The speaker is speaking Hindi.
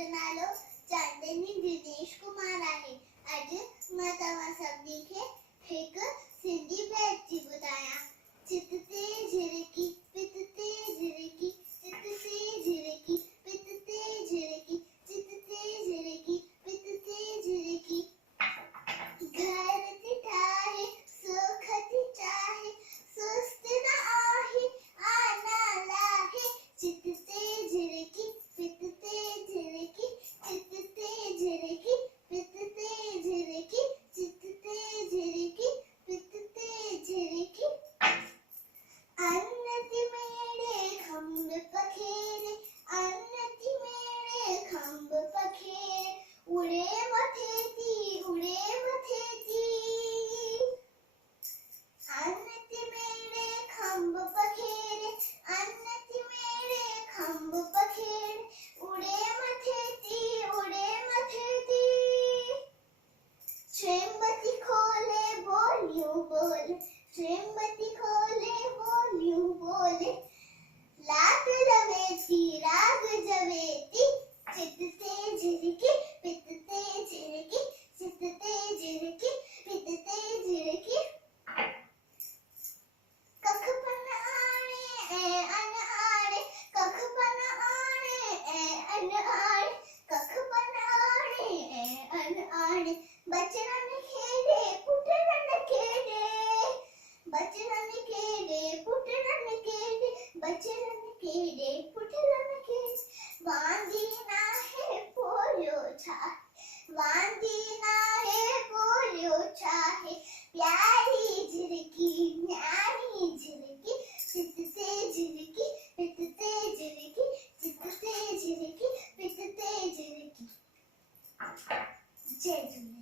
माझं नाव चांदनी दिनेश कुमार आहे। आज मैं तव्हां सभिनी खे एक सिंधी बैत थी ॿुधायां। चित ते झिरकी पित ते झिरकी चित ते झिरकी पित ते झिरकी चित ते झिरकी पित ते झिरकी घर थी ठाहे सुख थी चाहे सुस्त न आहे आना लाहे। चित ते झिरकी पित ते झिरकी चित ते झिरकी पित ते झिरकी चित ते झिरकी पित ते झिरकी अन्नति मेळे खंब पखेरे अन्नति मेळे खंब पखेरे उडे मथेती अन्नति मेळे खंब पखेरे अन्नति मेळे खंब पखेरे उडे मथेती श्रीमती खोले बोलियूं बोले श्रीमती खोले बोलियूं बोले लाग जवेती चित ते झिरकी पित ते झिरकी चित ते झिरकी पित ते झिरकी कख पन आणे ऐ अन आणे कख पन आणे ऐ अन आणे कख पन आणे ऐ अन आणे बचड़न खेड़े पुटरन खेड़े बचड़न खेड़े पुटरन खेड़े बचड़न खेड़े पुटरन खेड़े वांदी नाहे पोलियो छाहे वांदी नाहे पोलियो छाहे प्यारी झिरकी न्यारी झिरकी चित ते झिरकी पित ते झिरकी चित ते झिरकी पित ते झिरकी। जय झूलेलाल।